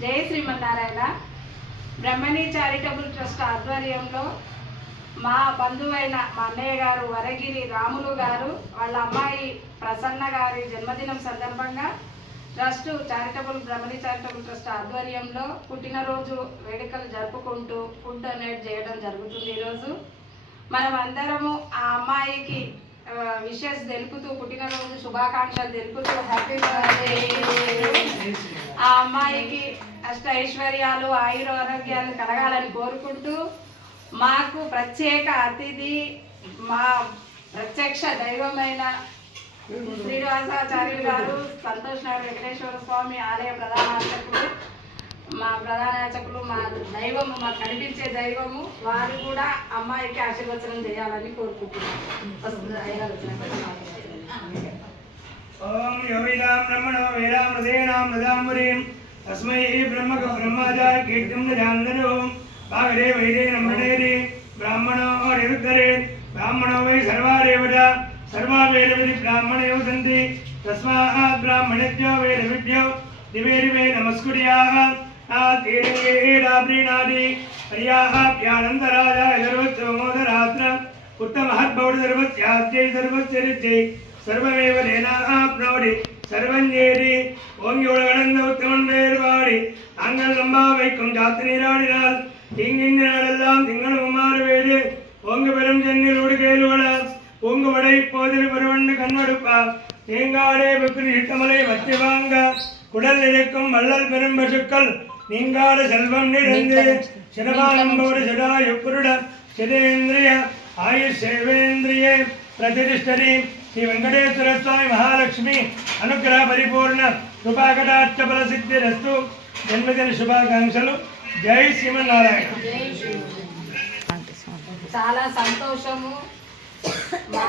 జై శ్రీమన్నారాయణ. బ్రహ్మణి charitable trust ఆధ్వర్యంలో మా బంధువైన మా అన్నయ్య గారు వరగిరి రాములు గారు వాళ్ళ అమ్మాయి ప్రసన్న గారి జన్మదినం సందర్భంగా బ్రహ్మణి చారిటబుల్ ట్రస్ట్ ఆధ్వర్యంలో పుట్టినరోజు వేడుకలు జరుపుకుంటూ ఫుడ్ డొనేట్ చేయడం జరుగుతుంది. ఈరోజు మనం అందరము ఆ అమ్మాయికి విషెస్ తెలుపుతూ, పుట్టినరోజు శుభాకాంక్షలు తెలుపుతూ హ్యాపీ బర్త్డే. ఆ అమ్మాయికి అష్ట ఐశ్వర్యాలు ఆయురారోగ్యాలు కలగాలని కోరుకుంటూ, మాకు ప్రత్యేక అతిథి మా ప్రత్యక్ష దైవమైన శ్రీనివాసాచార్యులు గారు, సంతోష్ నగర్ వెంకటేశ్వర స్వామి ఆలయ ప్రధాన అర్చకులు, మా దైవము, మాకు కనిపించే దైవము, వారు కూడా అమ్మాయికి ఆశీర్వచనం చేయాలని కోరుకుంటున్నాం. ఓం యోగిదాం బ్రహ్మణో వేదాం హృదయనాం హృదాంబురీం తస్మై బ్రహ్మజాయ కీర్తిం జాందను భాగరే వైదే నమ్రణేరి బ్రాహ్మణో నిరుద్ధరే బ్రాహ్మణో వై సర్వారేవత సర్వా వేదవిధి బ్రాహ్మణేవ సంతి తస్మాత్ బ్రాహ్మణేభ్యో వేదవిభ్యో దివే దివే నమస్కుర్యాః ఆత్రేణాది హర్యాః ప్యానందరాజాయ సర్వోత్తమోదరాత్ర ఉత్తమహద్భౌడ సర్వస్యాద్యై సర్వస్యరిత్యై సర్వమేవ నేనాప్నోడి சர்வஞ்சேரி ஓங்கியோட கடந்த உத்தமன் பேர் பாடி தாங்கள் நம்பா வைக்கும் ஜாத்து நீராடினால் தீங்கின்ற நாடெல்லாம் திங்களும் மாறுவேது ஓங்கு பெரும் சென்னிலோடு கேளுவல ஓங்கு வடை போதில் பெருவண்டு கண்வடுப்பா தேங்காடே வெப்பி இட்டமலை வத்தி வாங்க குடல் இருக்கும் வள்ளல் பெரும் பசுக்கள் நீங்காட செல்வம் நிறைந்து சிரமானம்போடு சிடாயுப்புருட சிதேந்திரிய ஆயுஷ் சேவேந்திரியே ప్రతిష్టరి శ్రీ వెంకటేశ్వర స్వామి మహాలక్ష్మి అనుగ్రహ పరిపూర్ణ కృపాకటాక్ష ఫల సిద్ధిరస్తు. జన్మదిన శుభాకాంక్షలు. జై శ్రీమన్నారాయణ. చాలా సంతోషము. మా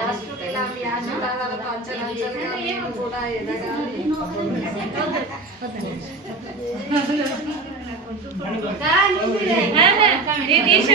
రాష్ట్రపతిలా మీ ఆశీర్వాదాలతో అంచెలంచెలుగా మేము కూడా ఎదగాలి.